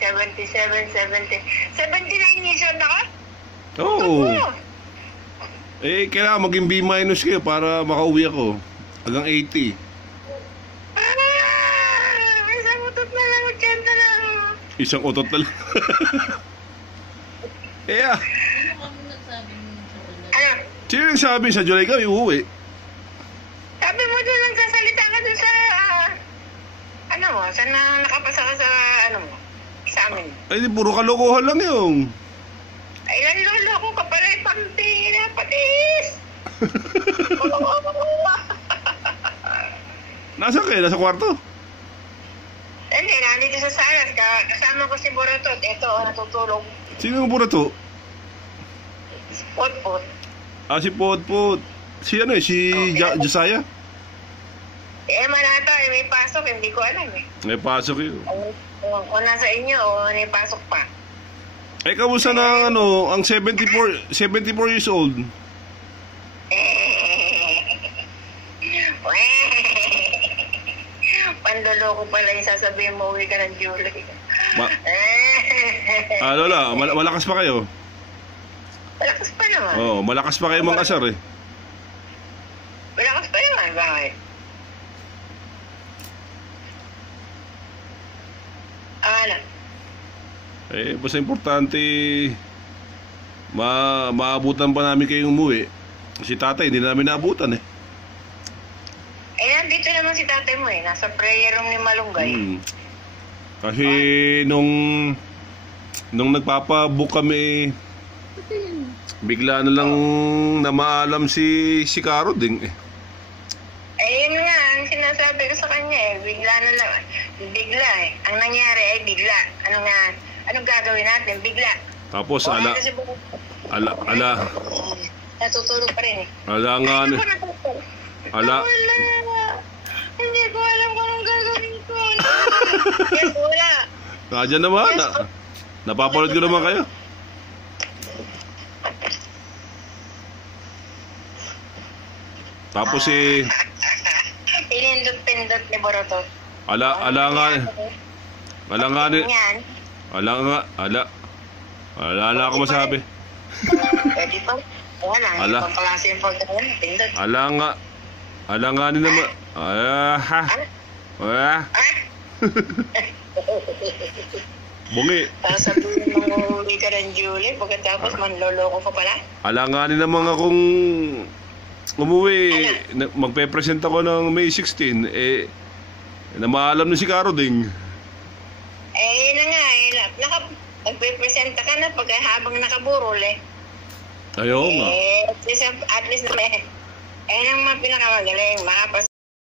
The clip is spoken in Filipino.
77, 70. 79 years old ako? Oo. Kailangan maging B- kayo para makauwi ako. Hanggang 80. Isang utot na lang, 80 lang. Isang utot na lang. Ano? Sino yung sabi sa July kami uuwi? Sabi mo doon, nagsasalita ka doon sa, ano mo, sa nakapasa ka sa, ano mo, sa amin. Ay, di puro kalokohan lang yung. Ay, lalo ko ka pala, pambira, patis. Nasaan kayo? Nasa kwarto? Hindi, nandito sa salas. Kasama ko si Buratot. Ito, natutulog. Sino yung burato? Pot-pot. Si Potpot. Si ano si Josiah? Si Emma nata, may pasok. Hindi ko alam eh. May pasok yun. O nasa inyo, o may pasok pa. Kamusta na ang 74 years old? Pandoloko pala yung sasabihin mo, uwi ka ng July. Lola, malakas pa kayo? Malakas pa naman. Oo, malakas pa kayo mga asar eh. Malakas pa naman, bakit? Ano? Basta importante maabutan pa namin kayong umuwi. Si tatay, hindi namin naabutan eh. Nandito naman si tatay mo eh. Nasa prayer room ni Malunggay. Kasi nung nagpapabook kami, bigla na lang na maalam si Caro Ding eh. Yun nga, ang sinasabi ko sa kanya eh. Bigla na lang. Bigla eh. Ang nangyari ay bigla. Anong gagawin natin? Bigla. Tapos ala. Natutulog pa rin eh. Ala nga. Ala. Hindi ko alam kung anong gagawin ko. Yes, wala. Nadyan naman. Napapanood ko naman kayo. Tapos Pinindot-pindot ni Borotot. Ala na ako masabi. Pwede pa. Wala. Ala. Ibang klase yung pagkakas. Pindot. Ala nga din naman. Bungi. Tapos sabihin mo uwi ka ng Julie, pagkatapos manloloko ka pala. Ala nga din naman akong umuwi. Magpe-present ako ng May 16. Na maalam na si Caro Ding. Yun na nga. Nagpe-presenta ka na habang nakaburol eh. Ayaw nga. At least na may. Ayun ang mga pinakamagaling. Makapas